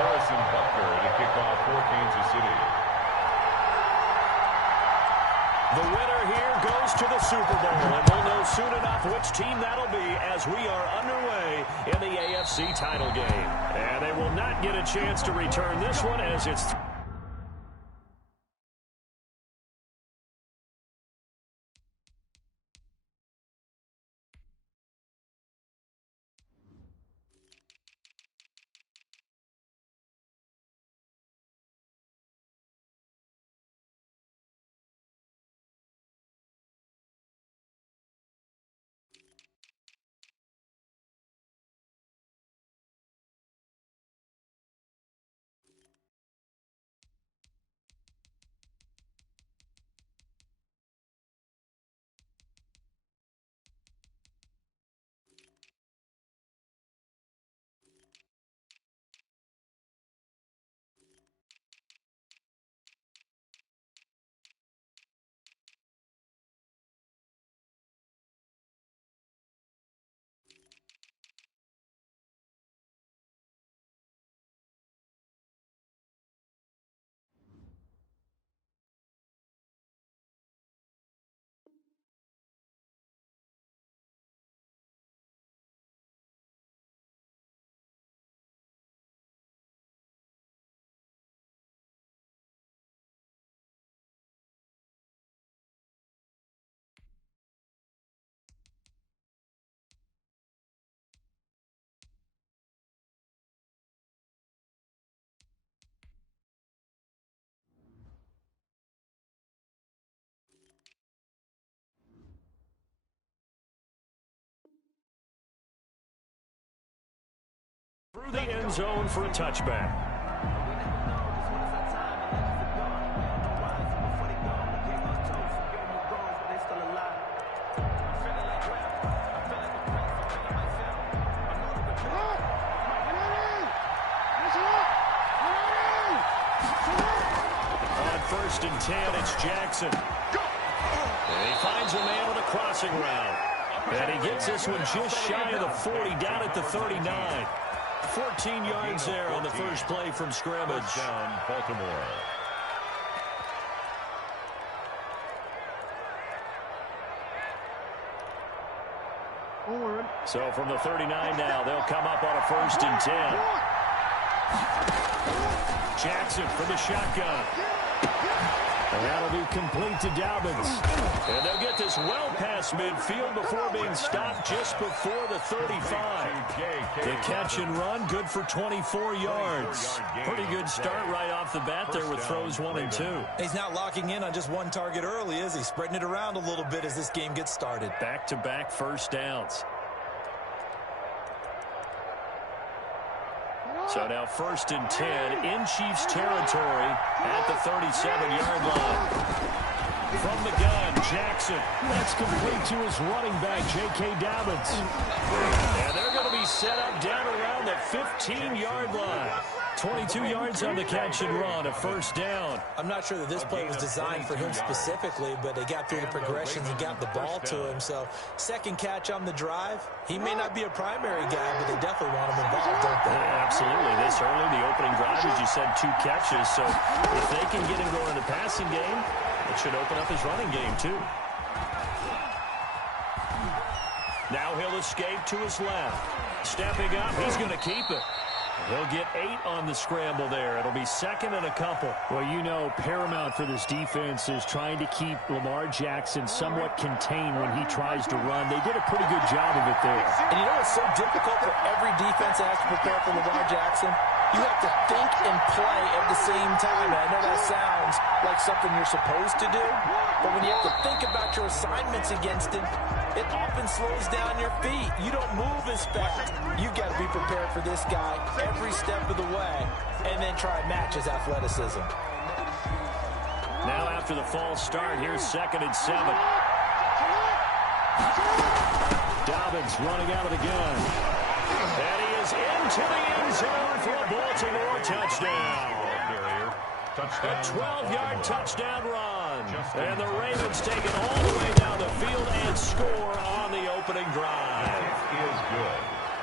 to kick off for Kansas City. The winner here goes to the Super Bowl, and we'll know soon enough which team that'll be as we are underway in the AFC title game. And they will not get a chance to return this one as it's... through the end zone for a touchback. On 1st and 10, it's Jackson. And he finds a man on a crossing route. And he gets this one just shy of the 40, down at the 39. 14 yards there on the first play from scrimmage. Down, Baltimore. So from the 39 now, they'll come up on a 1st and 10. Jackson from the shotgun. And that'll be complete to Dobbins. And they'll get this well past midfield before being stopped just before the 35. The catch and run, good for 24 yards. Pretty good start right off the bat there with throws 1 and 2. He's not locking in on just one target early, is he? Spreading it around a little bit as this game gets started. Back-to-back first downs. So now 1st and 10 in Chiefs territory at the 37-yard line. From the gun, Jackson. That's complete to his running back, J.K. Dobbins. And they're going to be set up down around the 15-yard line. 22 yards on the catch and run, a 1st down. I'm not sure that this play was designed for him specifically, but they got through the progressions and got the ball to him. So 2nd catch on the drive. He may not be a primary guy, but they definitely want him involved, don't they? Yeah, absolutely. This early, the opening drive, as you said, 2 catches. So if they can get him going in the passing game, it should open up his running game, too. Now he'll escape to his left. Stepping up, he's going to keep it. He'll get 8 on the scramble there. It'll be 2nd and a couple. Well, you know, paramount for this defense is trying to keep Lamar Jackson somewhat contained when he tries to run. They did a pretty good job of it there. And you know what's so difficult for every defense that has to prepare for Lamar Jackson? You have to think and play at the same time. And I know that sounds like something you're supposed to do, but when you have to think about your assignments against him, it often slows down your feet. You don't move as fast. You've got to be prepared for this guy every step of the way and then try to match his athleticism. Now after the false start, here's 2nd and 7. Dobbins running out of the gun. And he is into the end zone for a Baltimore touchdown. A 12-yard touchdown run. And the Ravens take it all the way down the field and score on the opening drive. Is good.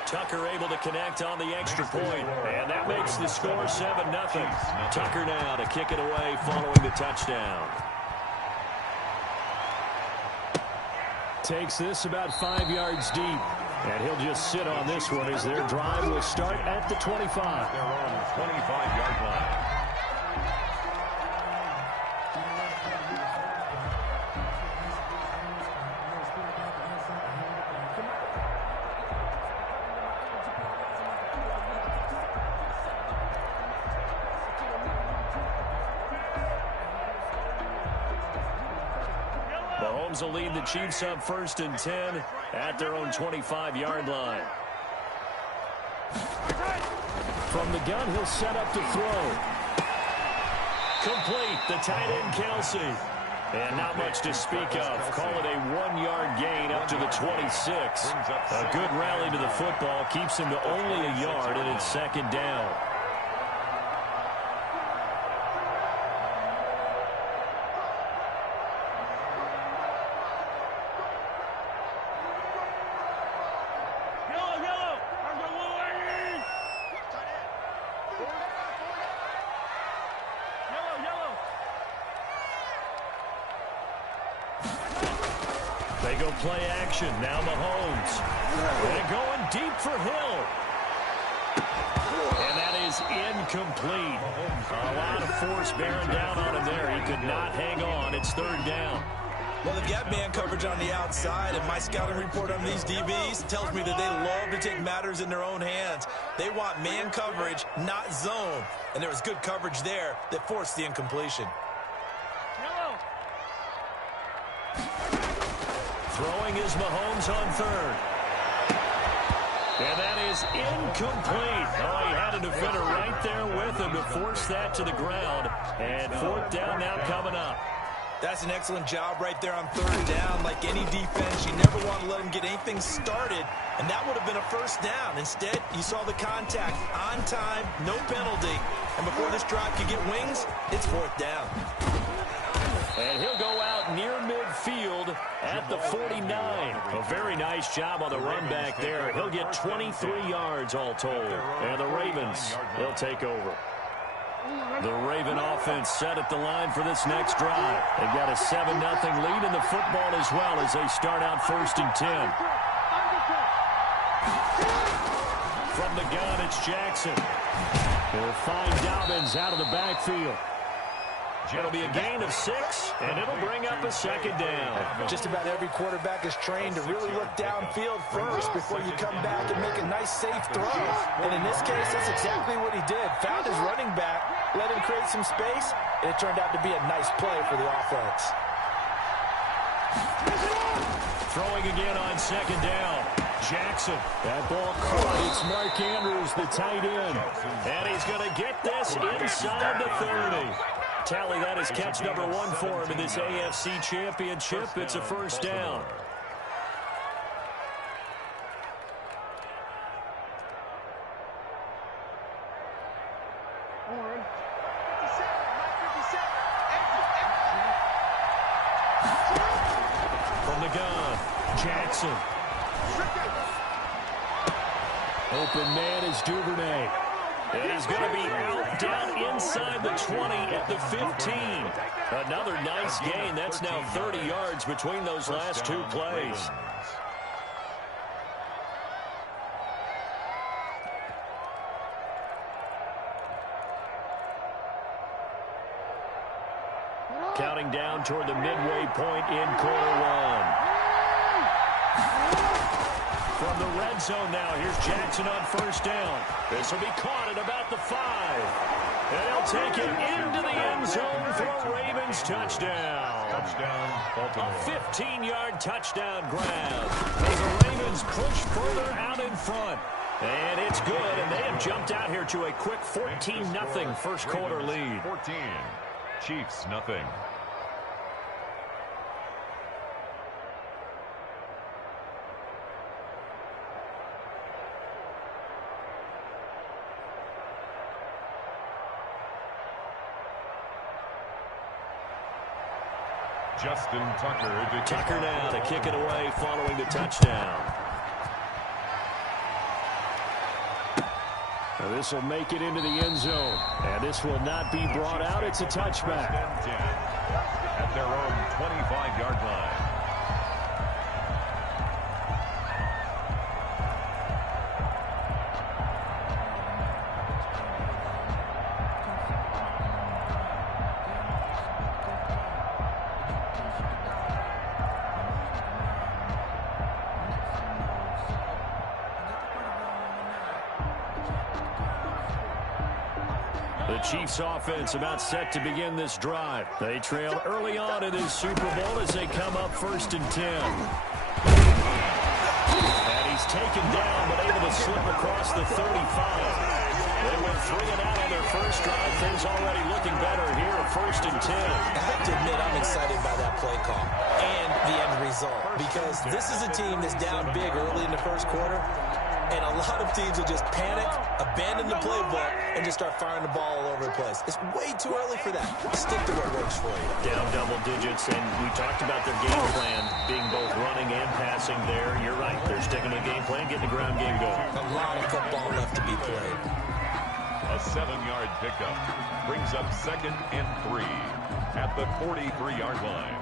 Tucker able to connect on the extra point, and that makes the score 7-0. Tucker now to kick it away following the touchdown. Takes this about 5 yards deep, and he'll just sit on this one as their drive will start at the 25. They're on the 25-yard line. Mahomes will lead the Chiefs up 1st and 10 at their own 25-yard line. From the gun, he'll set up to throw. Complete, the tight end Kelsey. And not much to speak of. Call it a 1-yard gain up to the 26. A good rally to the football keeps him to only a yard, and it's 2nd down. They go play action. Now Mahomes. And going deep for Hill. And that is incomplete. A lot of force bearing down on him there. He could not hang on. It's 3rd down. Well, they've got man coverage on the outside, and my scouting report on these DBs tells me that they love to take matters in their own hands. They want man coverage, not zone. And there was good coverage there that forced the incompletion. Throwing is Mahomes on 3rd. And that is incomplete. Oh, he had a defender right there with him to force that to the ground. And 4th down now coming up. That's an excellent job right there on 3rd down. Like any defense, you never want to let them get anything started, and that would have been a 1st down. Instead, you saw the contact on time, no penalty. And before this drive could get wings, it's 4th down. And he'll go out near midfield at the 49. A very nice job on the run back there. He'll get 23 yards all told. And the Ravens, they'll take over. The Raven offense set at the line for this next drive. They've got a 7-0 lead in the football as well as they start out 1st and 10. From the gun, it's Jackson. They'll find Dobbins out of the backfield. It'll be a gain of 6, and it'll bring up a 2nd down. Just about every quarterback is trained to really look downfield first before you come back and make a nice, safe throw. And in this case, that's exactly what he did. Found his running back, let him create some space, and it turned out to be a nice play for the offense. Throwing again on 2nd down. Jackson. That ball caught. It's Mark Andrews, the tight end. And he's going to get this inside the 30. Tally, that is catch number 1 for him in this AFC Championship. It's a 1st down. From the gun, Jackson. Open man is Duvernay. And he's going to be out down inside the 20 at the 15. Another nice gain. That's now 30 yards between those last 2 plays. Counting down toward the midway point in quarter 1. From the red zone now, here's Jackson on 1st down. This will be caught at about the 5. And they'll take it into the end zone for a Ravens touchdown. Touchdown, Baltimore. A 15-yard touchdown grab. As the Ravens push further out in front. And it's good, and they have jumped out here to a quick 14-0 first quarter lead. 14, Chiefs nothing. Justin Tucker. Tucker now to kick it away following the touchdown. This will make it into the end zone. And this will not be brought out. It's a touchback. At their own 25-yard line. The Chiefs offense about set to begin this drive. They trail early on in this Super Bowl as they come up 1st and 10. And he's taken down but able to slip across the 35. They went 3 and out on their first drive. Things already looking better here at 1st and 10. I have to admit I'm excited by that play call and the end result because this is a team that's down big early in the first quarter. And a lot of teams will just panic, abandon the playbook, and just start firing the ball all over the place. It's way too early for that. Stick to what works for you. Down double digits, and we talked about their game plan being both running and passing there. You're right. They're sticking to the game plan, getting the ground game going. A lot of football left to be played. A 7-yard pickup brings up 2nd and 3 at the 43-yard line.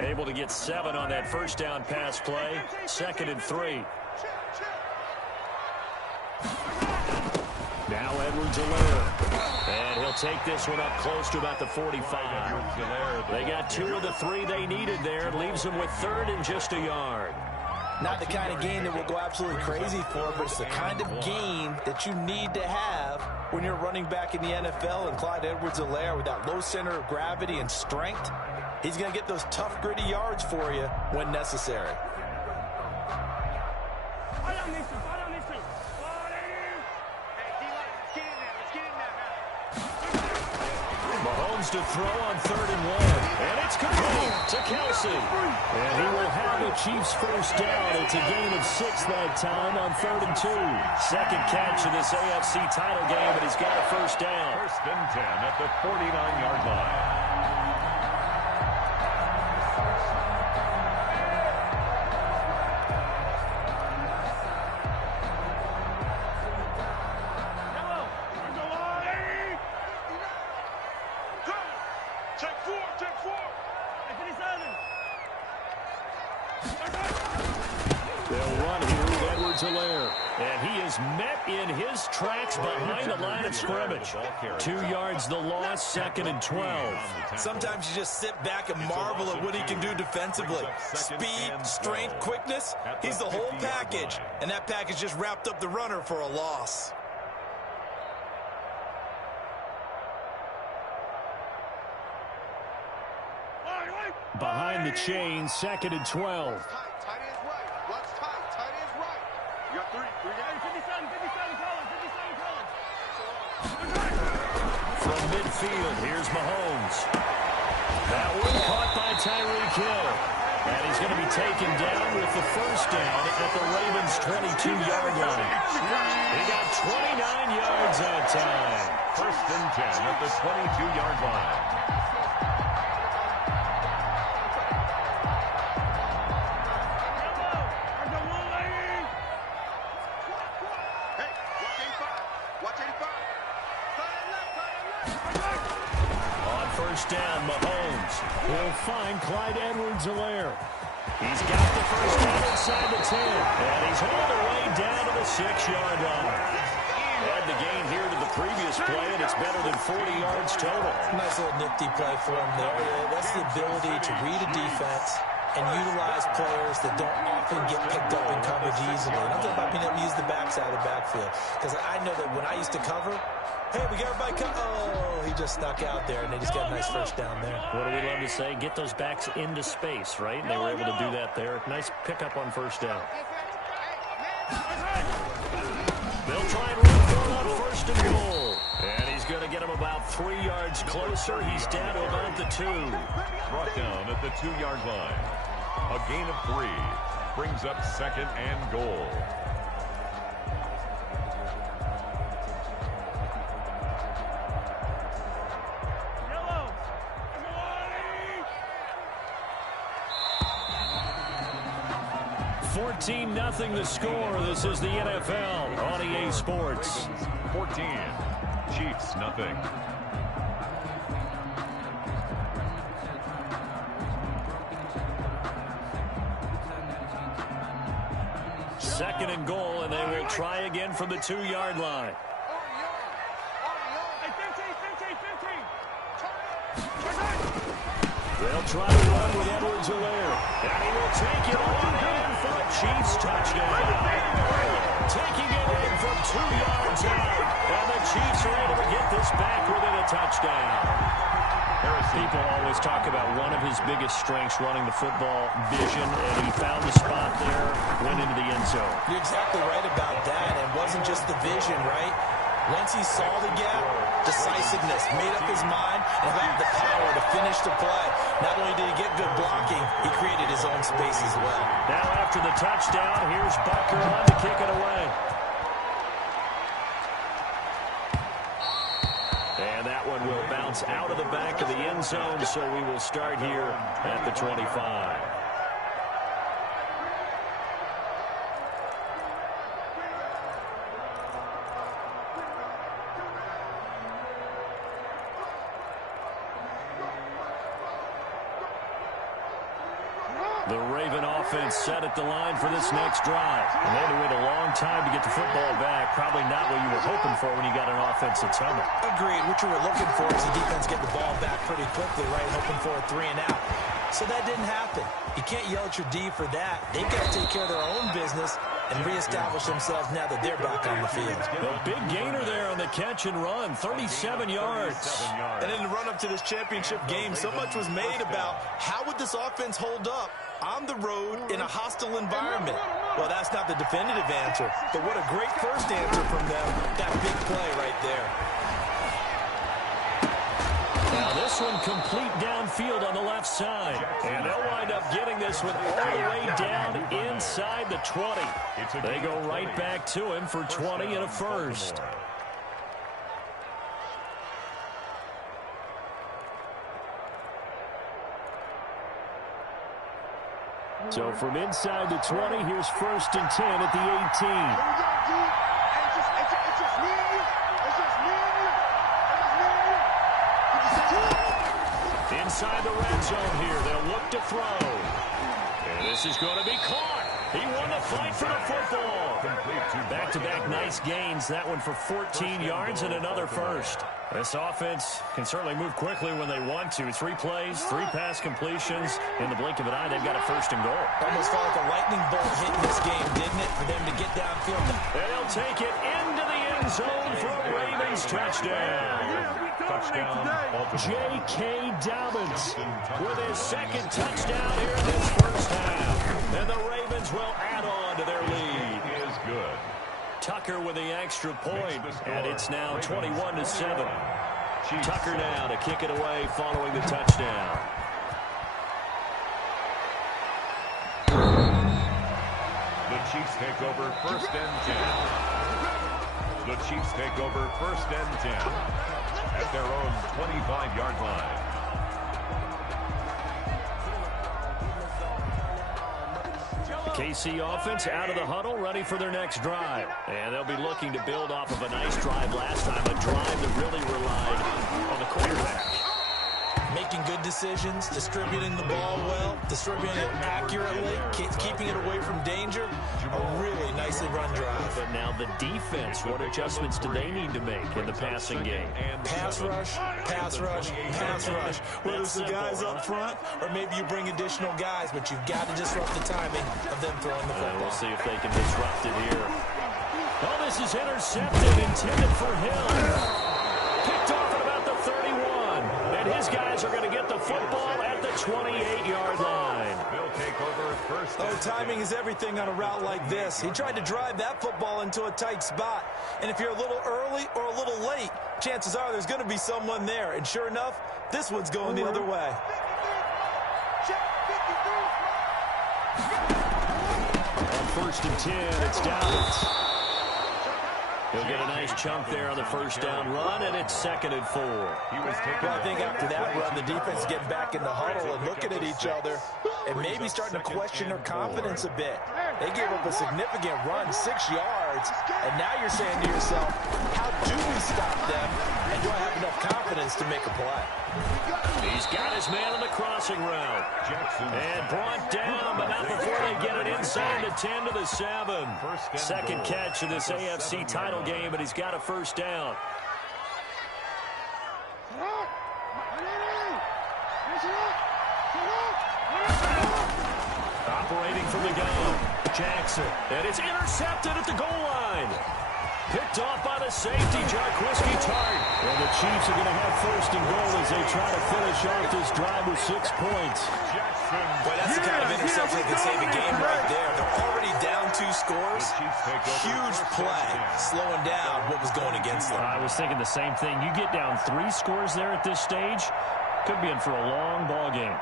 Able to get 7 on that first down pass play. 2nd and 3. Now Edwards-Helaire. And he'll take this one up close to about the 45. They got 2 of the 3 they needed there. Leaves them with 3rd and just a yard. Not the kind of game that will go absolutely crazy for, but it's the kind of game that you need to have when you're running back in the NFL. And Clyde Edwards-Helaire, with that low center of gravity and strength, he's going to get those tough, gritty yards for you when necessary. Mahomes to throw on 3rd and 1. And it's complete to Kelsey. And he will have a Chiefs first down. It's a gain of 6 that time on 3rd and 2. Second catch of this AFC title game, but he's got a first down. 1st and 10 at the 49-yard line. And he is met in his tracks behind the line of scrimmage. 2 yards the loss, 2nd and 12. Sometimes you just sit back and marvel at what he can do defensively. Speed, strength, quickness, he's the whole package. And that package just wrapped up the runner for a loss. Behind the chain, 2nd and 12. From midfield, here's Mahomes. That one caught by Tyreek Hill. And he's going to be taken down with the first down at the Ravens' 22-yard line. He got 29 yards that time. 1st and 10 at the 22-yard line. Down, Mahomes will find Clyde Edwards-Helaire. He's got the first down inside the 10, and he's hauled away down to the 6-yard line. Had the gain here to the previous play, and it's better than 40 yards total. Nice little nifty play for him there. That's the ability to read a defense and utilize players that don't often get picked up in coverage easily. And I'm talking about being able to use the backside of the backfield. Because I know that when I used to cover, hey, we got everybody come. Oh, he just snuck out there, and they just got a nice first down there. What do we love to say? Get those backs into space, right? And they were able to do that there. Nice pickup on first down. They'll try and run for it on 1st and goal. And he's going to get him about 3 yards closer. He's down to about the 2. Brought down at the 2-yard line. A gain of 3. Brings up second and goal. Nothing the score. This is the NFL on EA Sports. 14. Chiefs nothing. Second and goal, and they will try again from the 2-yard line. They'll try to run with Edwards-Helaire, and he will take it on in for a Chiefs touchdown. Taking it in from 2 yards out, and the Chiefs are able to get this back within a touchdown. People always talk about one of his biggest strengths running the football, vision, and he found the spot there, went into the end zone. You're exactly right about that. It wasn't just the vision, right? Once he saw the gap, decisiveness, made up his mind, and had the power to finish the play. Not only did he get good blocking, he created his own space as well. Now after the touchdown, here's Bucker on to kick it away. And that one will bounce out of the back of the end zone, so we will start here at the 25. The Raven offense set at the line for this next drive. And they had to wait a long time to get the football back. Probably not what you were hoping for when you got an offense that's humming. Agreed. What you were looking for is the defense get the ball back pretty quickly, right? Hoping for a 3 and out. So that didn't happen. You can't yell at your D for that. They've got to take care of their own business and reestablish themselves now that they're back on the field. A big gainer there on the catch and run, 37 yards. And in the run-up to this championship game, so much was made about how would this offense hold up on the road in a hostile environment. Well, that's not the definitive answer, but what a great first answer from them. That big play right there. Now this one complete downfield on the left side. And they'll wind up getting this one all the way down inside the 20. They go right back to him for 20 and a first. So from inside the 20, here's 1st and 10 at the 18. Inside the red zone here, they'll look to throw. And this is going to be caught. He won the fight for the football. Back-to-back nice gains. That one for 14 yards and another first. This offense can certainly move quickly when they want to. 3 plays, 3 pass completions. In the blink of an eye, they've got a 1st and goal. Almost felt like a lightning bolt hitting this game, didn't it, for them to get downfield? And they'll take it into the end zone for a Ravens touchdown. G.O.A.T. with his 2nd touchdown here in this first half. And the Ravens will add on to their lead. Is good. Tucker with the extra point, and it's now 21-7. Tucker now to kick it away following the touchdown. The Chiefs take over 1st and 10. The Chiefs take over 1st and 10 at their own 25-yard line. KC offense out of the huddle, ready for their next drive. And they'll be looking to build off of a nice drive last time, a drive that really relied on the quarterback. Making good decisions, distributing the ball well, distributing it accurately, keeping it away from danger. A really nicely run drive. But now the defense, what adjustments do they need to make in the passing game? Pass rush, pass rush, pass rush. Whether it's the guys up front or maybe you bring additional guys, but you've got to disrupt the timing of them throwing the football. We'll see if they can disrupt it here. Oh, this is intercepted, intended for Hill. Picked off at about the 31. And his guys are going to get the football at the 28-yard line. They'll take over 1st. Oh, timing is everything on a route like this. He tried to drive that football into a tight spot. And if you're a little early or a little late, chances are there's going to be someone there. And sure enough, this one's going the other way. 1st and 10. It's Dobbins. He'll get a nice chunk there on the first down run, and it's 2nd and 4. Well, I think after that run, the defense is getting back in the huddle and looking at each other and maybe starting to question their confidence a bit. They gave up a significant run, 6 yards, and now you're saying to yourself, how do we stop them, and do I have enough confidence to make a play? He's got his man on the crossing route. And brought down, but not before they get it inside the 10 to the 7. Second catch of this AFC title game, and he's got a first down. Operating from the gun, Jackson. And it's intercepted at the goal line. Picked off by the safety, Jarquiski Tart. And the Chiefs are going to have 1st and goal as they try to finish off this drive with 6 points. Well, that's the kind of interception that can save a game right there. They're already down 2 scores. Huge play, slowing down what was going against them. I was thinking the same thing. You get down 3 scores there at this stage, could be in for a long ball game.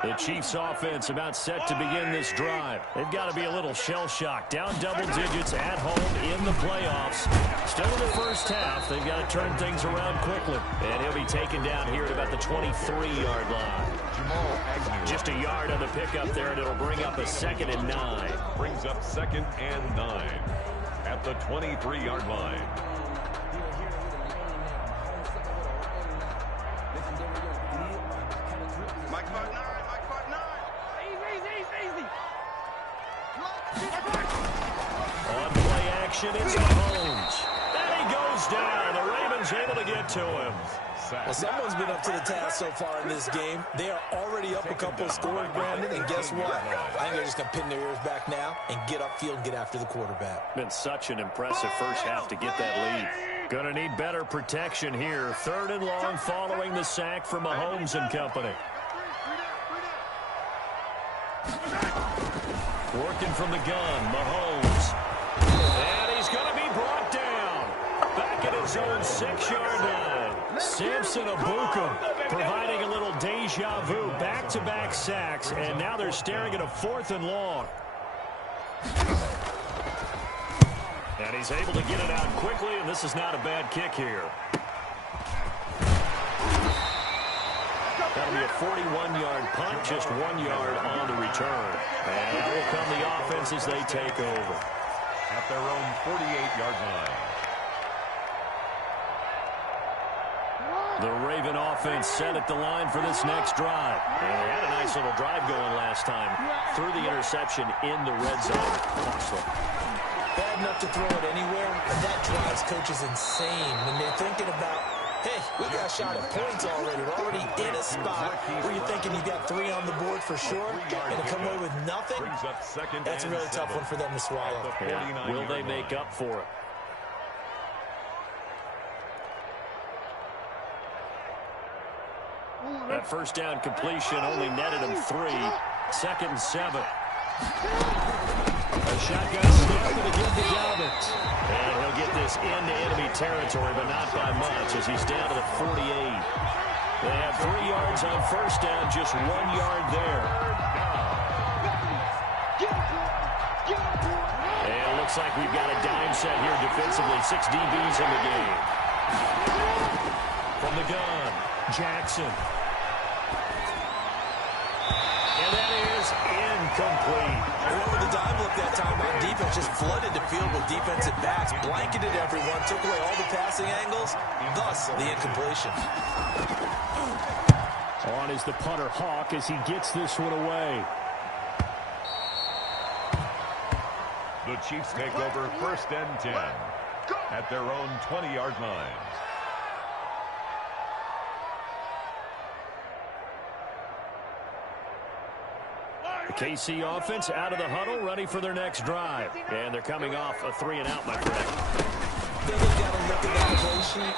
The Chiefs offense about set to begin this drive. They've got to be a little shell-shocked. Down double digits at home in the playoffs. Still in the first half. They've got to turn things around quickly. And he'll be taken down here at about the 23-yard line. Just a yard on the pickup there, and it'll bring up a 2nd and 9. Brings up 2nd and 9 at the 23-yard line. On play action, it's Mahomes. And he goes down. The Ravens able to get to him. Well, someone's been up to the task so far in this game. They are already up a couple of scores, Brandon, and guess what? I think they're just going to pin their ears back now and get upfield and get after the quarterback. Been such an impressive first half to get that lead. Going to need better protection here. 3rd and long following the sack from Mahomes and company. Working from the gun, Mahomes. And he's going to be brought down. Back at his own 6-yard line. Samson Abukum providing a little deja vu. Back-to-back sacks, and now they're staring at a 4th and long. And he's able to get it out quickly, and this is not a bad kick here. That'll be a 41-yard punt, just 1 yard on the return. And out will come the offense as they take over. At their own 48-yard line. The Raven offense set at the line for this next drive. And they had a nice little drive going last time. Threw the interception in the red zone. Costly. Bad enough to throw it anywhere, but that drives coaches insane when they're thinking about, hey, we got a shot at points already. We're already in a spot where you're thinking you got 3 on the board for sure, and to come away with nothing, that's a really tough one for them to swallow. Yeah. Will they make up for it? That first down completion only netted him 3. 2nd and 7. A shotgun snap to give to Dobbins. And he'll get this into enemy territory, but not by much as he's down to the 48. They have 3 yards on first down, just 1 yard there. And it looks like we've got a dime set here defensively. 6 DBs in the game. From the gun, Jackson. And that is incomplete. Remember the dime look that time on defense, just flooded the field with defensive backs, blanketed everyone, took away all the passing angles, thus the incompletion. On is the punter Hawk as he gets this one away. The Chiefs take over 1st and 10 at their own 20-yard line. The KC offense out of the huddle, ready for their next drive. And they're coming off a 3-and-out, my friend. Then they've got to look at that play sheet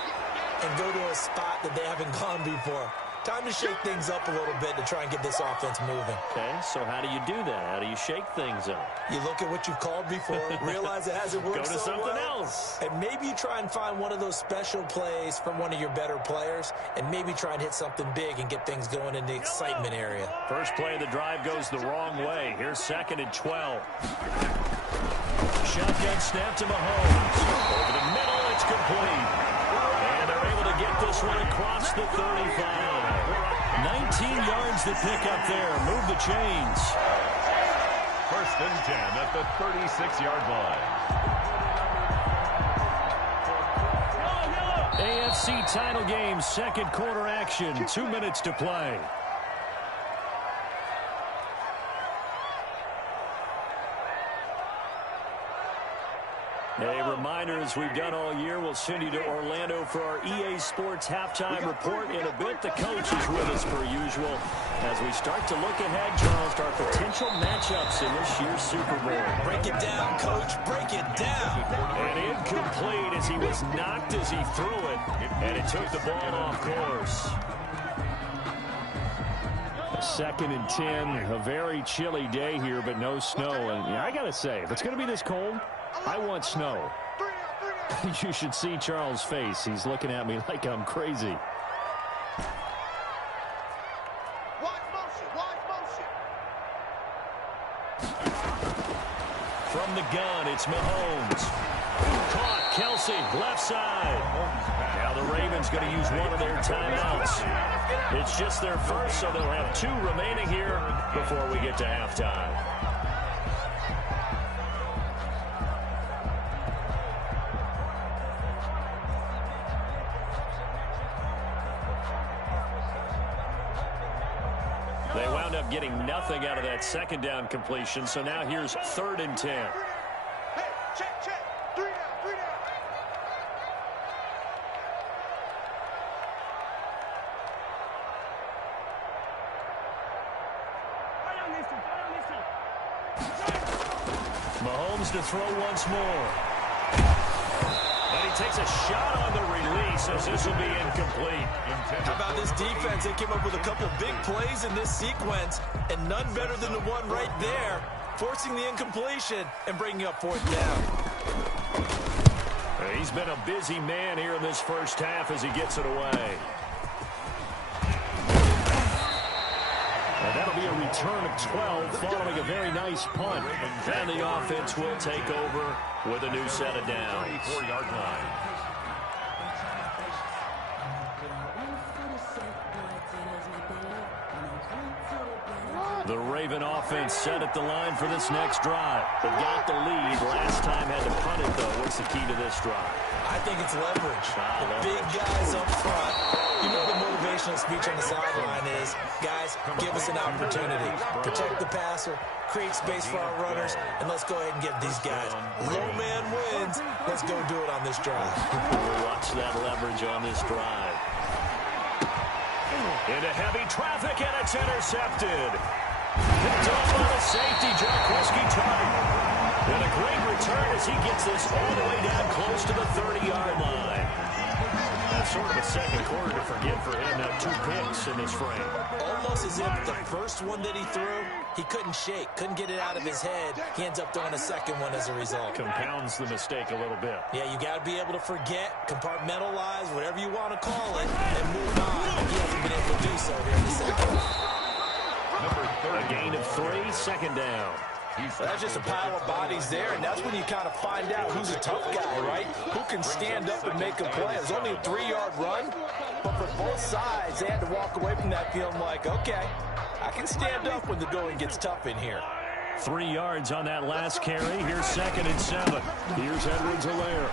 and go to a spot that they haven't gone before. Time to shake things up a little bit to try and get this offense moving. Okay, so how do you do that? How do you shake things up? You look at what you've called before, realize it hasn't worked Go to so something well, else. and maybe you try and find one of those special plays from one of your better players, and maybe try and hit something big and get things going in the excitement area. First play of the drive goes the wrong way. Here's 2nd and 12. Shotgun snap to Mahomes. Over the middle, it's complete. And they're able to get this one across the 35. 19 yards to pick up there. Move the chains. 1st and 10 at the 36-yard line. AFC title game, 2nd quarter action. 2 minutes to play. A reminder, as we've done all year, we'll send you to Orlando for our EA Sports halftime report in a bit. The coach is with us per usual as we start to look ahead, Charles, to our potential matchups in this year's Super Bowl. Break it down, Coach. Break it down. And incomplete as he was knocked as he threw it, and it took the ball off course. 2nd and 10, a very chilly day here, but no snow. And I got to say, if it's going to be this cold, I want snow. You should see Charles' face. He's looking at me like I'm crazy. From the gun, it's Mahomes. Caught, Kelsey, left side. Now the Ravens going to use one of their timeouts. It's just their first, so they'll have 2 remaining here before we get to halftime. They wound up getting nothing out of that 2nd down completion, so now here's 3rd and 10. Hey, check. 3 down. Mahomes to throw once more. And he takes a shot on the release as this will be incomplete. How about this defense? They came up with a couple big plays in this sequence, and none better than the one right there, forcing the incompletion and bringing up 4th down. He's been a busy man here in this first half as he gets it away. And that'll be a return of 12 following a very nice punt. And the offense will take over with a new set of downs. 34-yard line. The Raven offense set at the line for this next drive. They got the lead. Last time had to punt it, though. What's the key to this drive? I think it's leverage. The big guys up front. You know the motivational speech on the sideline is, guys, give us an opportunity. Protect the passer, create space for our runners, and let's go ahead and get these guys. Low man wins. Let's go do it on this drive. We'll watch that leverage on this drive. Into heavy traffic, and it's intercepted. Picked off by the safety, Jaquiski Tartt. And a great return as he gets this all the way down close to the 30-yard line. That's sort of a 2nd quarter to forget for him. Now 2 picks in this frame. Almost as if the first one that he threw, he couldn't shake, couldn't get it out of his head. He ends up throwing a 2nd one as a result. Compounds the mistake a little bit. Yeah, you got to be able to forget, compartmentalize, whatever you want to call it, and move on. He hasn't been able to do so here in the 2nd. A gain of 3, 2nd down. That's just a pile of bodies there, and that's when you kind of find out who's a tough guy, right? Who can stand up and make a play. It was only a 3-yard run, but for both sides, they had to walk away from that feeling like, okay, I can stand up when the going gets tough in here. 3 yards on that last carry. Here's 2nd and 7. Here's Edwards-Helaire.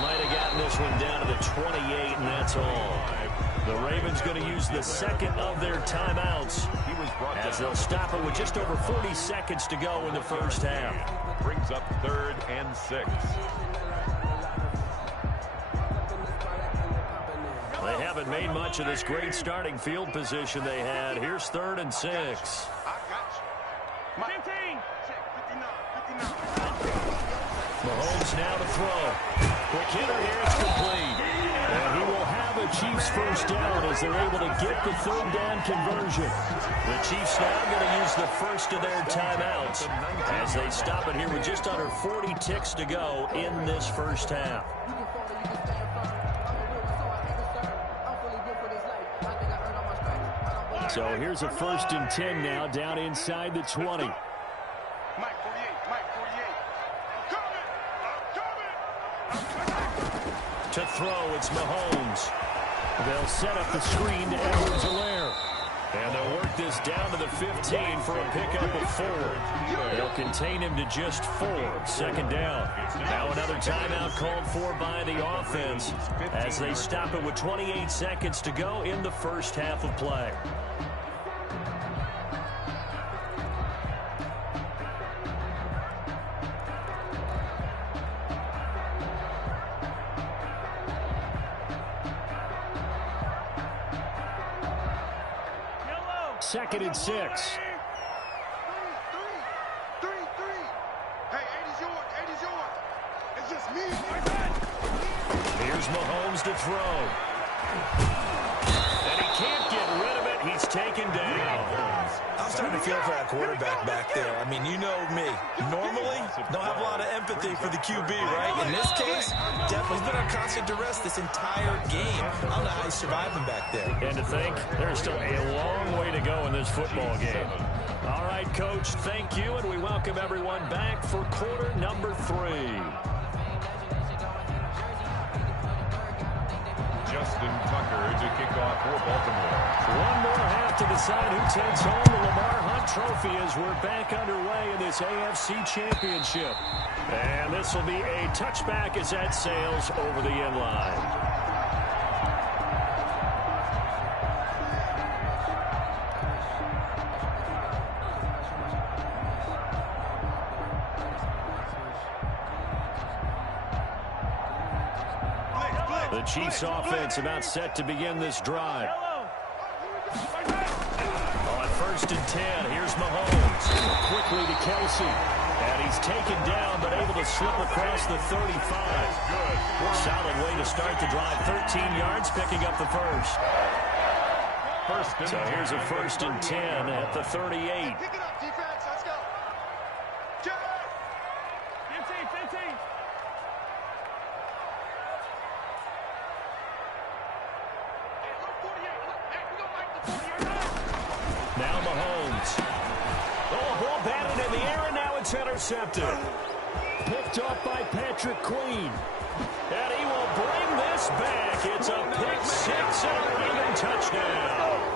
Might have gotten this one down to the 28, and that's all. The Ravens going to use the 2nd of their timeouts as they'll stop it with just over 40 seconds to go in the first half. Brings up 3rd and 6. They haven't made much of this great starting field position they had. Here's 3rd and 6. 15. Check, 59. Mahomes now to throw. Quick hitter here, it's complete. And he will have it Chiefs first down as they're able to get the third down conversion. The Chiefs now going to use the first of their timeouts as they stop it here with just under 40 ticks to go in this first half. So here's a 1st and 10 now down inside the 20. Mike 48, Mike 48. I'm coming. To throw, it's Mahomes. They'll set up the screen to Edwards-Helaire. And they'll work this down to the 15 for a pickup of 4. They'll contain him to just 4. 2nd down. Now another timeout called for by the offense as they stop it with 28 seconds to go in the first half of play. Second and 6. Three. Hey, 80's yours. 80's yours. It's just me. Here's Mahomes to throw. And he can't get rid of it. He's taken down. I'm starting to feel for that quarterback back there. I mean, you know me. Normally, don't have a lot of empathy for the QB, right? In this case, definitely he's been on constant duress this entire game. I don't know how he's surviving back there. And to think, there's still a long way to go in this football game. All right, Coach, thank you, and we welcome everyone back for quarter number 3. Justin Tucker to kick off for Baltimore. One more half to decide who takes home the Lamar Hunt Trophy as we're back underway in this AFC Championship. And this will be a touchback as that sails over the end line. The Chiefs offense about set to begin this drive. On 1st and 10, here's Mahomes. Quickly to Kelsey. And he's taken down, but able to slip across the 35. Solid way to start the drive. 13 yards, picking up the first. So here's a 1st and 10 at the 38. Pick it up, defense. Let's go. Get it. 15. Now Mahomes. Oh, ball batted in the air, and now it's intercepted. Picked up by Patrick Queen. And he will bring this back. It's a pick 6 and a Raven touchdown.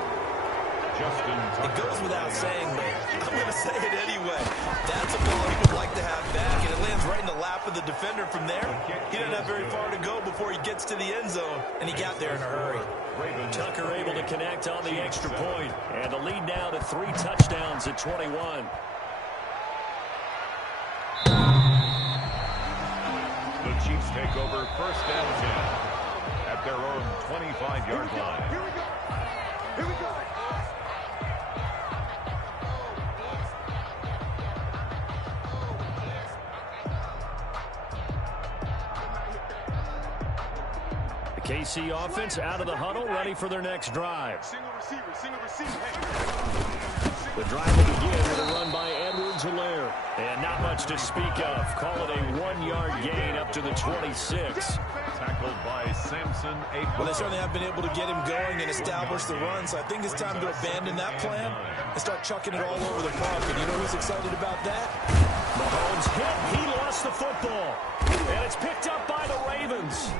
It goes without saying, but I'm going to say it anyway. That's a ball he would like to have back, and it lands right in the lap of the defender from there. He doesn't have very far to go before he gets to the end zone, and he got there in a hurry. Tucker able to connect on the extra point, and the lead now to 3 touchdowns at 21. The Chiefs take over 1st and 10 at their own 25-yard line. Here we go. KC offense out of the huddle, ready for their next drive. Single receiver. The drive will begin with a run by Edwards-Helaire. And not much to speak of. Call it a 1-yard gain up to the 26. Tackled by Samson. Well, they certainly have been able to get him going and establish the run, so I think it's time to abandon that plan and start chucking it all over the park. And you know who's excited about that? Mahomes hit. He lost the football. And it's picked up by the Ravens.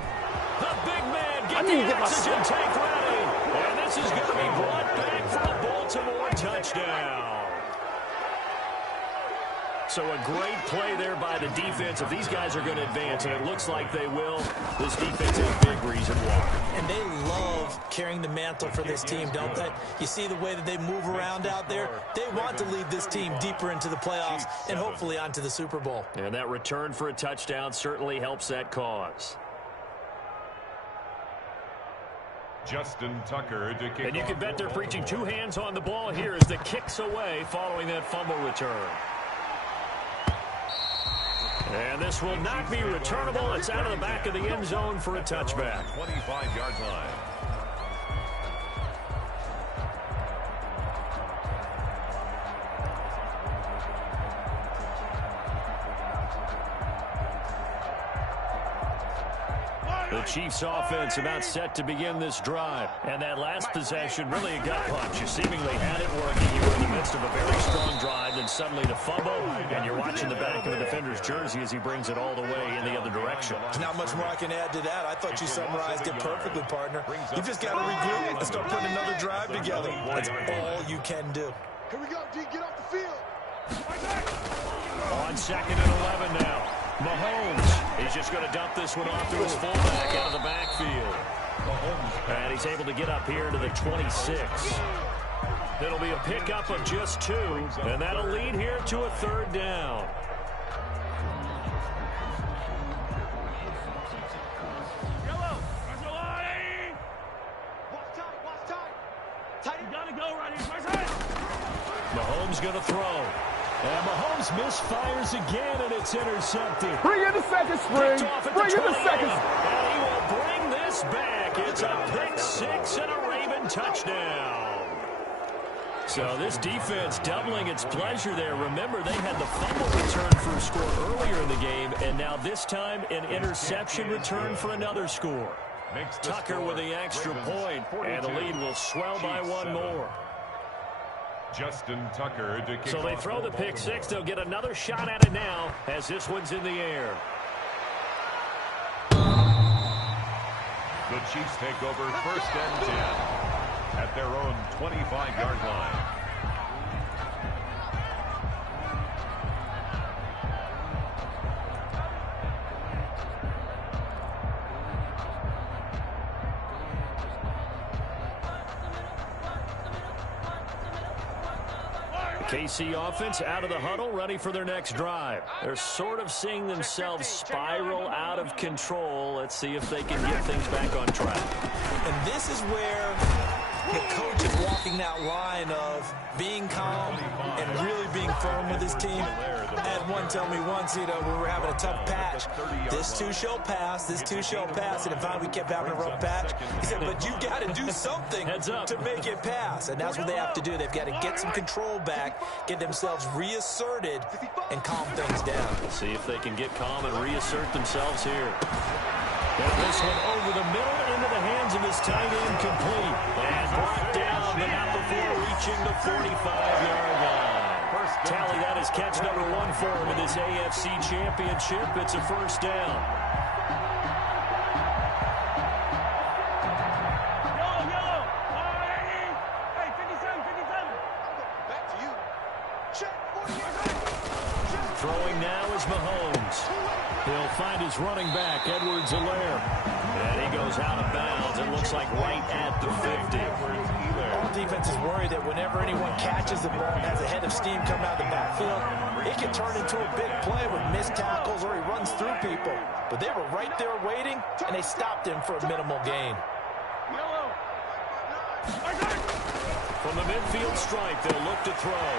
The big man get the oxygen tank ready. And this is going to be brought back for a Baltimore touchdown. So a great play there by the defense. If these guys are going to advance, and it looks like they will, this defense is a big reason why. And they love carrying the mantle for this team, don't they? You see the way that they move around out there? They want to lead this team deeper into the playoffs and hopefully onto the Super Bowl. And that return for a touchdown certainly helps that cause. Justin Tucker to kick. And you can bet they're preaching 2 hands on the ball here as the kick's away following that fumble return. And this will not be returnable. It's out of the back of the end zone for a touchback. 25-yard line. The Chiefs offense about set to begin this drive. And that last possession, really a gut punch. You seemingly had it working. You were in the midst of a very strong drive, then suddenly to fumble, and you're watching the back of the defender's jersey as he brings it all the way in the other direction. Not much more I can add to that. I thought you summarized it perfectly, partner. You've just got to regroup and start putting another drive together. That's all you can do. Here we go, D. Get off the field. On 2nd and 11 now. Mahomes, he's just going to dump this one off to his fullback out of the backfield. And he's able to get up here to the 26. It'll be a pickup of just 2, and that'll lead here to a 3rd down. Yellow, press the line. Watch time. Tight, you gotta go right here. Press it. Mahomes going to throw. And Mahomes misfires again, and it's intercepted. Bring in the second spring. Bring in the second. And he will bring this back. It's a pick 6 and a Raven touchdown. So this defense doubling its pleasure there. Remember, they had the fumble return for a score earlier in the game, and now this time an interception return for another score. Tucker with the extra point, and the lead will swell by 1 more. Justin Tucker to kick So they off throw for the pick Baltimore. 6. They'll get another shot at it now as this one's in the air. The Chiefs take over 1st and 10 at their own 25-yard line. KC offense out of the huddle, ready for their next drive. They're sort of seeing themselves spiral out of control. Let's see if they can get things back on track. And this is where the coach is walking that line of being calm and really being firm with his team. I had one tell me once, when we were having a tough patch, this too shall pass, and if finally we kept having a rough patch, he said, but you got to do something to make it pass, and that's what they have to do. They've got to get some control back, get themselves reasserted, and calm things down. See if they can get calm and reassert themselves here. And this one over the middle into the hands of his tight end, complete. And brought down, but not before reaching the 45-yard line. Tally, that is catch number 1 for him in this AFC Championship. It's a 1st down. Yellow. Hey, 57. Back to you. Check. Throwing now is Mahomes. He'll find his running back, Edwards-Helaire. And he goes out of bounds. It looks like right at the 50. All defense is worried that whenever anyone catches the ball and has a head of steam coming out of the backfield, it can turn into a big play with missed tackles or he runs through people. But they were right there waiting, and they stopped him for a minimal gain. From the midfield stripe, they'll look to throw.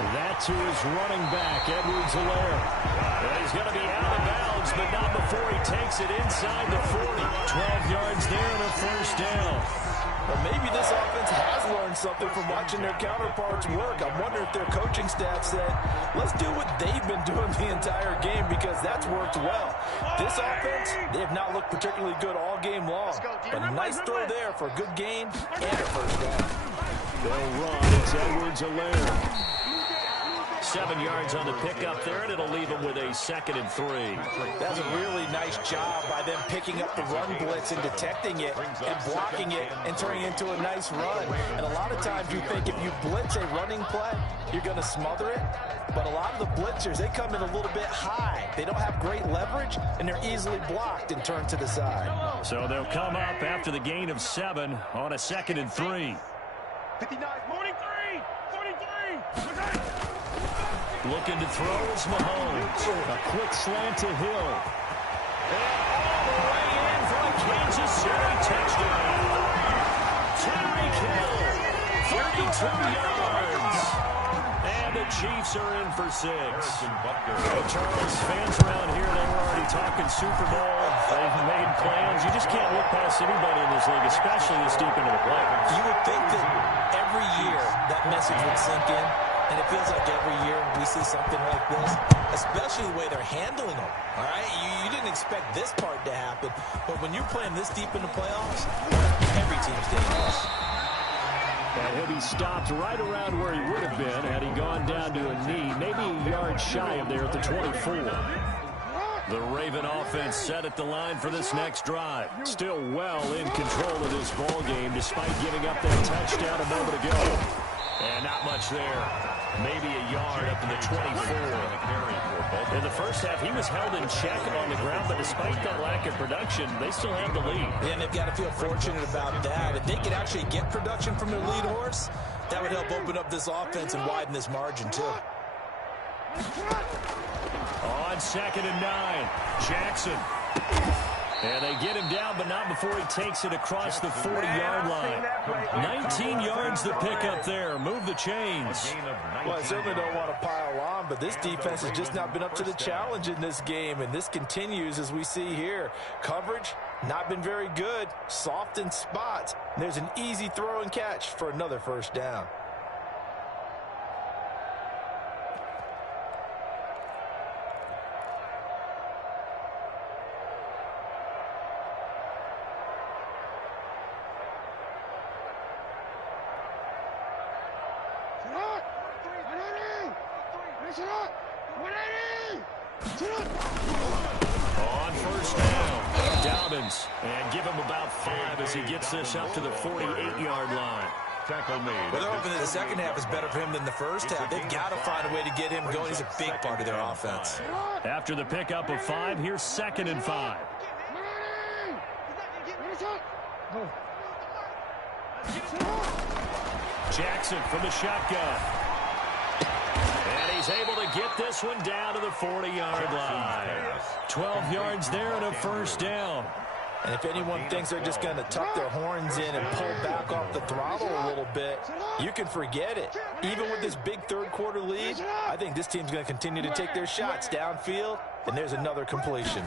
And that's who is running back, Edwards-Helaire. And he's going to be out of bounds, but not before he takes it inside the 40. 12 yards there and a 1st down. Well, maybe this offense has learned something from watching their counterparts work. I'm wondering if their coaching staff said, let's do what they've been doing the entire game because that's worked well. This offense, they have not looked particularly good all game long. But a nice throw there for a good gain and a 1st down. They'll run. It's Edwards-Helaire. 7 yards on the pickup there, and it'll leave them with a 2nd and 3. That's a really nice job by them picking up the run blitz and detecting it and blocking it and turning it into a nice run. And a lot of times you think if you blitz a running play, you're going to smother it. But a lot of the blitzers, they come in a little bit high. They don't have great leverage, and they're easily blocked and turned to the side. So they'll come up after the gain of 7 on a 2nd and 3. 59, 43. Looking to throw is Mahomes. A quick slant to Hill. And all the way in for a Kansas City touchdown. Tyreek Hill, 32 yards. And the Chiefs are in for 6. Charles, fans around here, they were already talking Super Bowl. They've made plans. You just can't look past anybody in this league, especially this deep into the playoffs. You would think that every year that message would sink in. And it feels like every year we see something like this, especially the way they're handling them. All right, you didn't expect this part to happen, but when you're playing this deep in the playoffs, every team's dangerous. And he'll be stopped right around where he would have been had he gone down to a knee, maybe a yard shy of there at the 24. The Raven offense set at the line for this next drive. Still well in control of this ball game despite giving up that touchdown a moment ago. And not much there. Maybe a yard up in the 24. In the first half, he was held in check on the ground, but despite that lack of production, they still have the lead. And they've got to feel fortunate about that. If they could actually get production from their lead horse, that would help open up this offense and widen this margin, too. On 2nd and 9, Jackson. And they get him down, but not before he takes it across the 40-yard line. 19 yards to pick up there. Move the chains. Well, I certainly don't want to pile on, but this defense has just not been up to the challenge in this game, and this continues as we see here. Coverage, not been very good. Soft in spots. There's an easy throw and catch for another first down. On first down, Dobbins. And give him about 5 as he gets this up to the 48-yard line. Tackle made. Well, they're hoping that the second half is better for him than the first half. They've got to find a way to get him going. He's a big part of their offense. After the pickup of 5, here's 2nd and 5. Jackson from the shotgun. And he's able to get this one down to the 40-yard line. 12 yards there and a first down. And if anyone thinks they're just going to tuck their horns in and pull back off the throttle a little bit, you can forget it. Even with this big third-quarter lead, I think this team's going to continue to take their shots downfield, and there's another completion.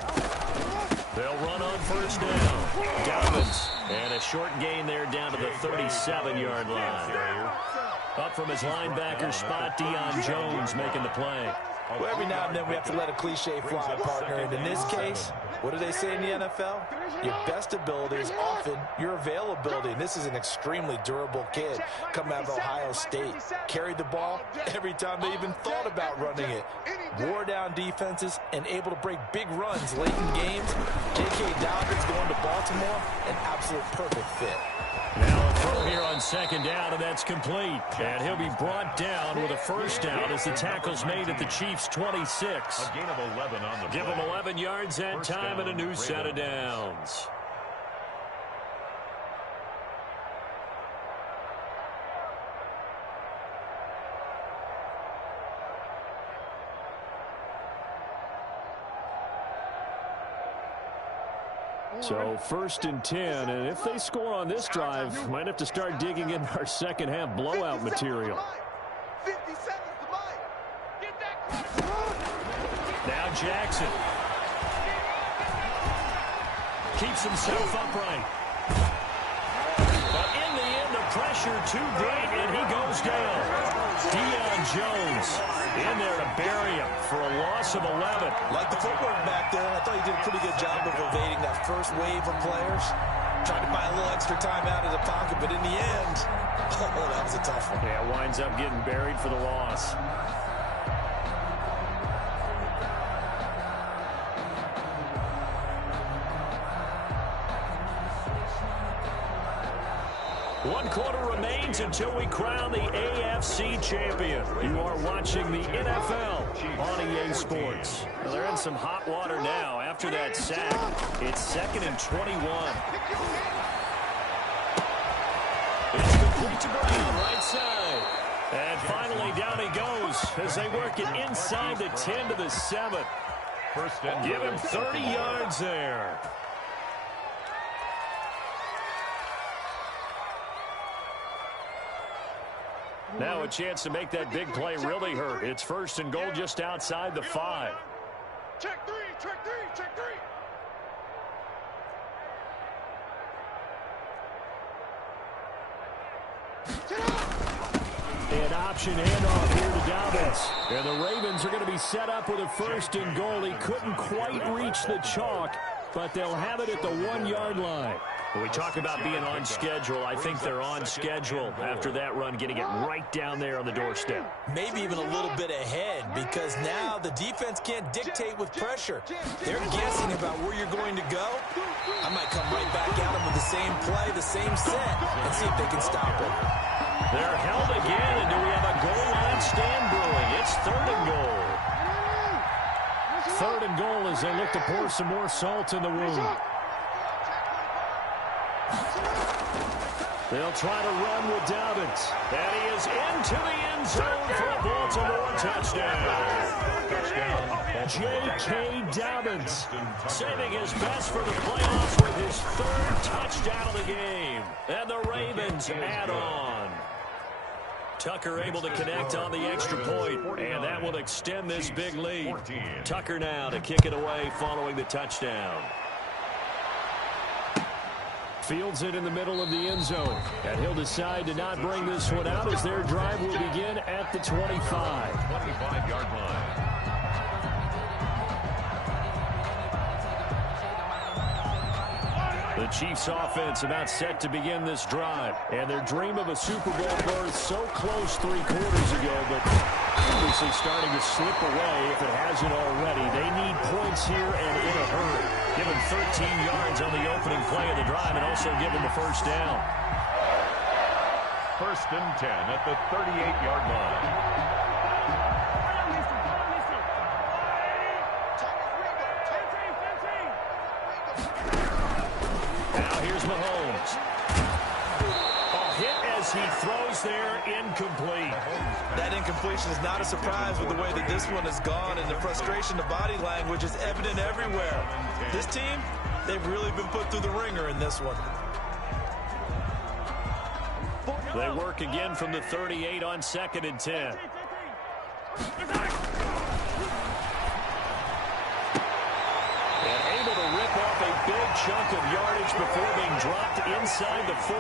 They'll run on first down. Dobbins. And a short gain there down to the 37-yard line. Up from his linebacker spot, Deion Jones making the play. Well, every now and then we have to let a cliche fly, partner. And in this case, what do they say in the NFL? Your best ability is often your availability. And this is an extremely durable kid coming out of Ohio State. Carried the ball every time they even thought about running it. Wore down defenses and able to break big runs late in games. J.K. Dobbins going to Baltimore, an absolute perfect fit. Now a throw here on 2nd down, and that's complete. And he'll be brought down with a first down as the tackle's made at the Chiefs' 26. A gain of 11 on the Give play. him 11 yards and First time down, and a new set of Ravens. downs. So 1st and 10, and if they score on this drive, might have to start digging in our second half blowout material. 50 seconds to buy. Get that. Now Jackson keeps himself upright. But in the end, the pressure too great, and he goes down. Deion Jones in there to bury him for a loss of 11. Like the footwork back there, I thought he did a pretty good job of evading that first wave of players. Tried to buy a little extra time out of the pocket, but in the end, oh, that was a tough one. Yeah, winds up getting buried for the loss. One quarter remains until we crown the AFC champion. You are watching the NFL on EA Sports. Well, they're in some hot water now after that sack. It's 2nd and 21. It's complete to Brown, right side. And finally down he goes as they work it inside the 10 to the 7. First and Give him 30 yards there. Now a chance to make that big play really hurt. It's 1st and goal just outside the 5. Check three, check three, check three. An option handoff here to Dobbins. And the Ravens are going to be set up with a 1st and goal. He couldn't quite reach the chalk, but they'll have it at the 1-yard line. When we talk about being on schedule, I think they're on schedule after that run, getting it right down there on the doorstep. Maybe even a little bit ahead, because now the defense can't dictate with pressure. They're guessing about where you're going to go. I might come right back at them with the same play, the same set, and see if they can stop it. They're held again, and do we have a goal line stand brewing? It's 3rd and goal. 3rd and goal as they look to pour some more salt in the wound. They'll try to run with Dobbins. And he is into the end zone for a Baltimore touchdown. J.K. Dobbins saving his best for the playoffs with his 3rd touchdown of the game. And the Ravens add on. Tucker able to connect on the extra point, and that will extend this big lead. Tucker now to kick it away following the touchdown. Fields it in the middle of the end zone, and he'll decide to not bring this one out as their drive will begin at the 25. 25-yard line. The Chiefs offense about set to begin this drive, and their dream of a Super Bowl berth so close 3 quarters ago, but obviously starting to slip away if it hasn't already. They need points here and in a hurry. Give him 13 yards on the opening play of the drive and also give him the 1st down. 1st and 10 at the 38-yard line. Mahomes. A hit as he throws there, incomplete. That incompletion is not a surprise with the way that this one has gone, and the frustration, the body language is evident everywhere. This team, they've really been put through the ringer in this one. They work again from the 38 on 2nd and 10. Big chunk of yardage before being dropped inside the 40.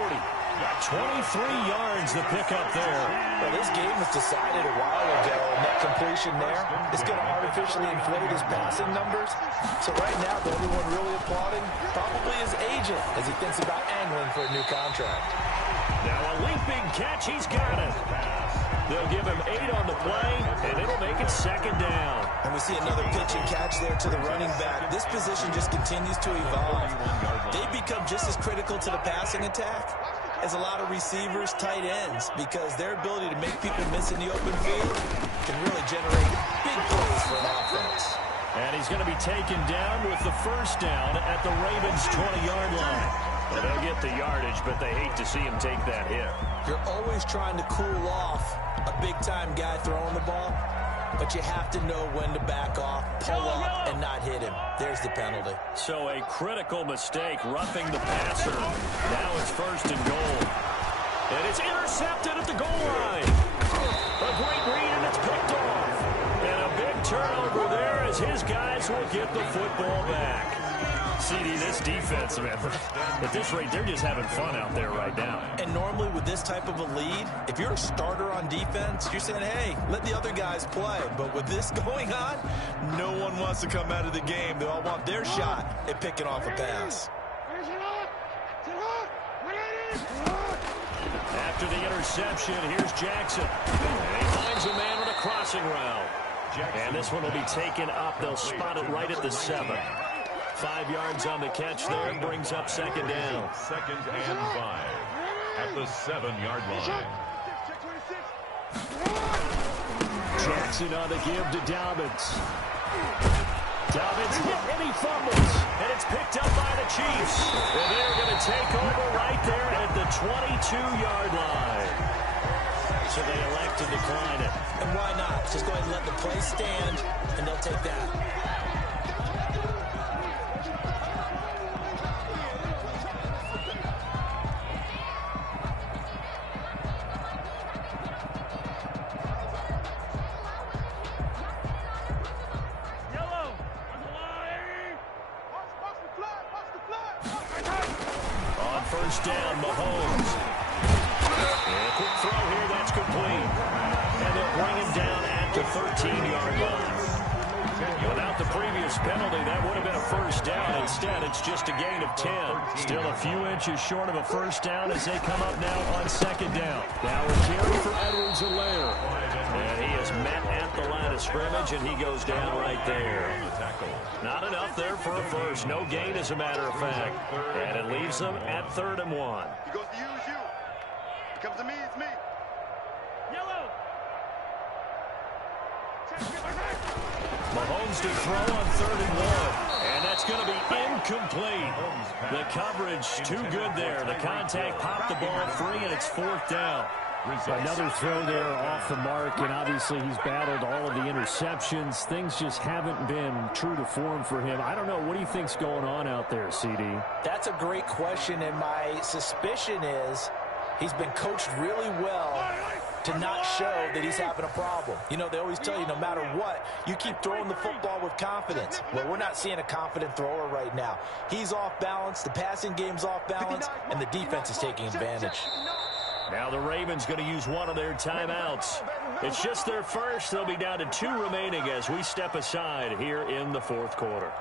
23 yards the pickup there. Well, this game was decided a while ago, and that completion there is going to artificially inflate his passing numbers. So right now, the only one really applauding probably his agent as he thinks about angling for a new contract. Now a leaping catch, he's got it. They'll give him 8 on the play, and it'll make it 2nd down. And we see another pitch and catch there to the running back. This position just continues to evolve. They become just as critical to the passing attack as a lot of receivers, tight ends, because their ability to make people miss in the open field can really generate big plays for an offense. And he's going to be taken down with the 1st down at the Ravens' 20-yard line. Well, they'll get the yardage, but they hate to see him take that hit. You're always trying to cool off a big-time guy throwing the ball, but you have to know when to back off, pull up, and not hit him. There's the penalty. So a critical mistake, roughing the passer. Now it's 1st and goal. And it's intercepted at the goal line. A great read, and it's picked off. And a big turnover there as his guys will get the football back. CD, this defense, man, at this rate, they're just having fun out there right now. And normally with this type of a lead, if you're a starter on defense, you're saying, hey, let the other guys play. But with this going on, no one wants to come out of the game. They all want their shot at picking off a pass. After the interception, here's Jackson. And he finds a man with a crossing route. And this one will be taken up. They'll spot it right at the 7. 5 yards on the catch there, brings up 2nd down. 2nd and 5 at the 7-yard line. Jackson on the give to Dobbins. Dobbins hit and he fumbles. And it's picked up by the Chiefs. And they're going to take over right there at the 22-yard line. So they elect to decline it. And why not? Just go ahead and let the play stand, and they'll take that. On 1st down, Mahomes. And a quick throw here, that's complete. 14-yard line. Without the previous penalty, that would have been a first down. Instead, it's just a gain of 10. Still a few inches short of a first down as they come up now on second down. Now a carry for Edwards-Helaire. And he is met at the line of scrimmage, and he goes down right there. Not enough there for a first. No gain, as a matter of fact. And it leaves them at 3rd and 1. He goes to you, it's you. It comes to me, it's me. Yellow. Mahomes to throw on 3rd and 1. And that's going to be incomplete. The coverage too good there. The contact popped the ball free, and it's 4th down. Another throw there off the mark, and obviously he's battled all of the interceptions. Things just haven't been true to form for him. I don't know. What do you think's going on out there, CD? That's a great question, and my suspicion is he's been coached really well to not show that he's having a problem. You know, they always tell you no matter what, you keep throwing the football with confidence. Well, we're not seeing a confident thrower right now. He's off balance, the passing game's off balance, and the defense is taking advantage. Now the Ravens going to use one of their timeouts. It's just their first. They'll be down to 2 remaining as we step aside here in the 4th quarter.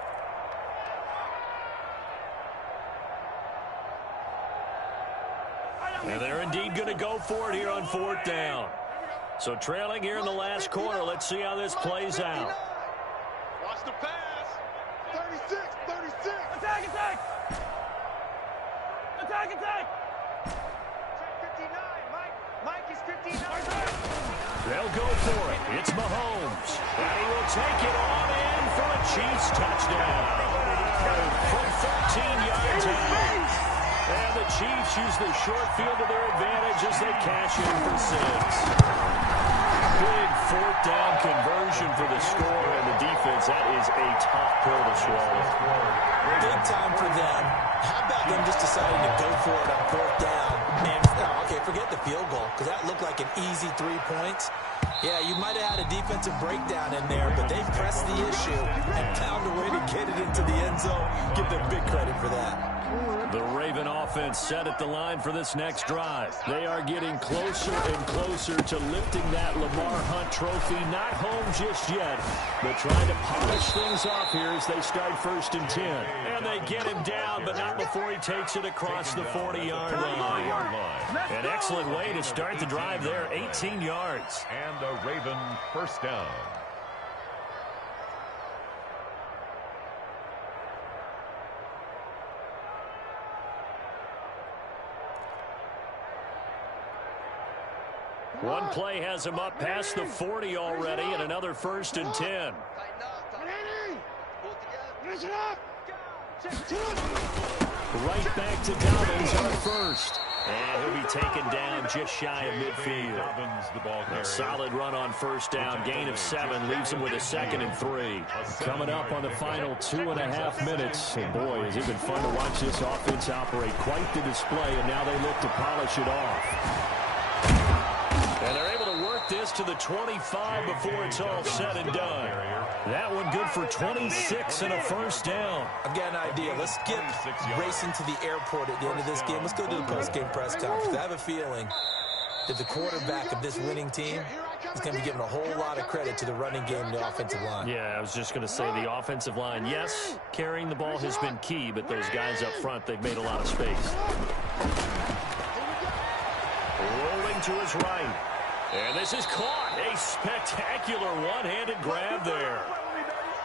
And they're indeed going to go for it here on 4th down. So trailing here in the last quarter. Let's see how this plays out. Watch the pass. 36, 36. Attack, attack. Attack, attack. Check 59, Mike. Mike is 59. They'll go for it. It's Mahomes. And he will take it on in for a Chiefs touchdown. From 13 yards out. And the Chiefs use the short field to their advantage as they cash in for 6. Big 4th down conversion for the score, and the defense, that is a tough pill to swallow. Big time for them. How about them just deciding to go for it on 4th down? And, okay, forget the field goal, because that looked like an easy 3 points. Yeah, you might have had a defensive breakdown in there, but they pressed the issue and found a way to get it into the end zone. Give them big credit for that. The Raven offense set at the line for this next drive. They are getting closer and closer to lifting that Lamar Hunt trophy. Not home just yet, but trying to polish things off here as they start 1st and 10. And they get him down, but not before he takes it across the 40-yard line. An excellent way to start the drive there, 18 yards. And a Raven first down. One play has him up past the 40 already, and another 1st and 10. Right back to Dobbins on 1st. And he'll be taken down just shy of midfield. A solid run on 1st down. Gain of 7 leaves him with a 2nd and 3. Coming up on the final 2.5 minutes. And boy, has it been fun to watch this offense operate. Quite the display, and now they look to polish it off. And they're able to work this to the 25 before it's all said and done. That one good for 26 and a 1st down. I've got an idea. Let's get racing to the airport at the end of this game. Let's go to the post-game press conference. I have a feeling that the quarterback of this winning team is going to be giving a whole lot of credit to the running game and the offensive line. Yeah, I was just going to say the offensive line. Yes, carrying the ball has been key, but those guys up front, they've made a lot of space. Rolling to his right. And this is caught. A spectacular one-handed grab there.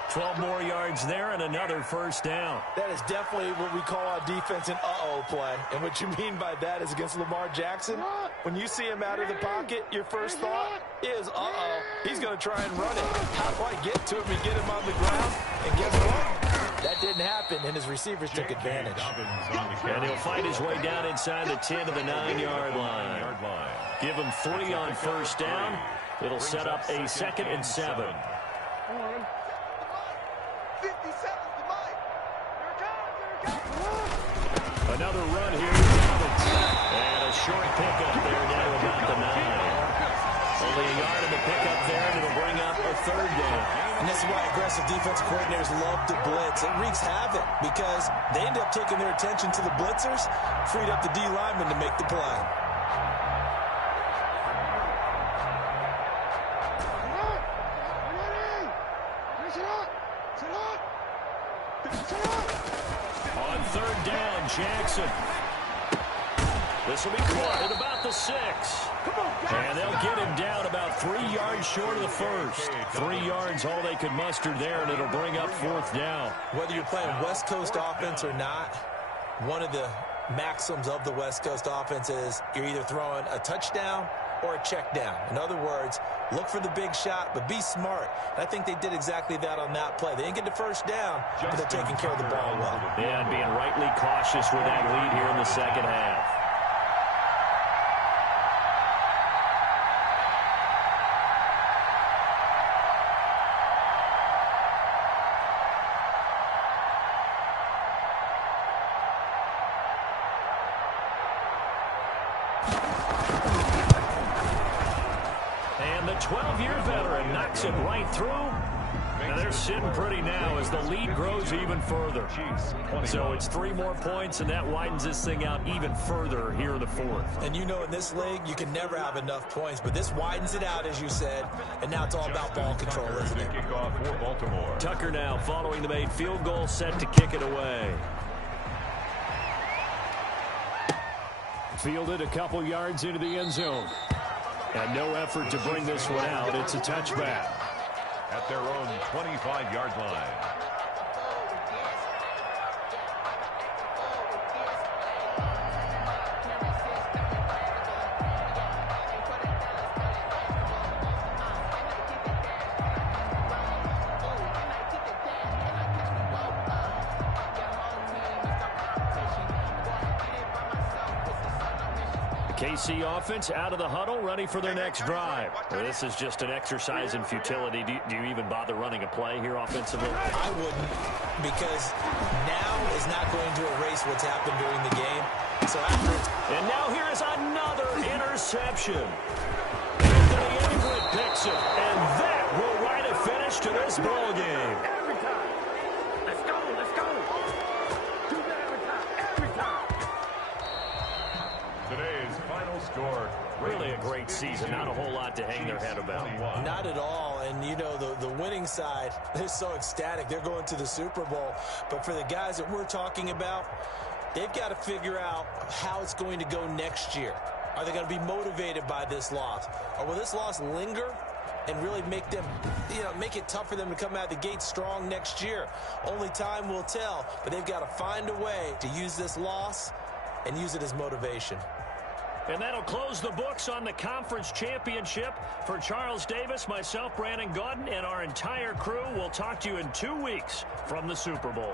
12 more yards there and another 1st down. That is definitely what we call on defense an uh-oh play. And what you mean by that is against Lamar Jackson, when you see him out of the pocket, your first thought is, uh-oh, he's going to try and run it. How do I get to him and get him on the ground? And guess what? That didn't happen, and his receivers took advantage. And he'll fight his way down inside the 10 to the 9-yard line. Give him 3 on 1st down. It'll set up a 2nd and 7. Another run here. And a short pickup there down about the 9. Only a yard in the pickup there, and it'll bring up a 3rd down. And this is why aggressive defensive coordinators love to blitz. It wreaks havoc because they end up taking their attention to the blitzers, freed up the D lineman to make the play. On third down, Jackson. This will be caught at about the 6. And they'll get him down about 3 yards short of the first. 3 yards, all they could muster there, and it'll bring up fourth down. Whether you're playing West Coast offense or not, one of the maxims of the West Coast offense is you're either throwing a touchdown or a check down. In other words, look for the big shot, but be smart. And I think they did exactly that on that play. They didn't get the first down, but they're taking care of the ball well. Yeah, and being rightly cautious with that lead here in the second half. And the 12-year veteran knocks it right through. And they're sitting pretty now as the lead grows even further. So it's 3 more points, and that widens this thing out even further here in the fourth. And you know in this league, you can never have enough points, but this widens it out, as you said, and now it's all about ball control, isn't it? Kickoff for Baltimore. Tucker now following the made field goal, set to kick it away. Fielded a couple yards into the end zone. And no effort to bring this one out. It's a touchback. At their own 25-yard line. KC offense out of the huddle, ready for their next drive. Well, this is just an exercise in futility. Do you even bother running a play here offensively? I wouldn't, because now is not going to erase what's happened during the game. So after and now here is another interception. Anthony Everett picks it, and that will write a finish to this ball game. Every time. Let's go. Let's go. Do that every time. Every time. Today's final score. Really a great season. Not a whole lot to hang their head about. Not at all. And, you know, the winning side, they're so ecstatic. They're going to the Super Bowl. But for the guys that we're talking about, they've got to figure out how it's going to go next year. Are they going to be motivated by this loss? Or will this loss linger and really make them, make it tough for them to come out the gate strong next year? Only time will tell. But they've got to find a way to use this loss and use it as motivation. And that'll close the books on the conference championship. For Charles Davis, myself, Brandon Gaudin, and our entire crew, we'll talk to you in 2 weeks from the Super Bowl.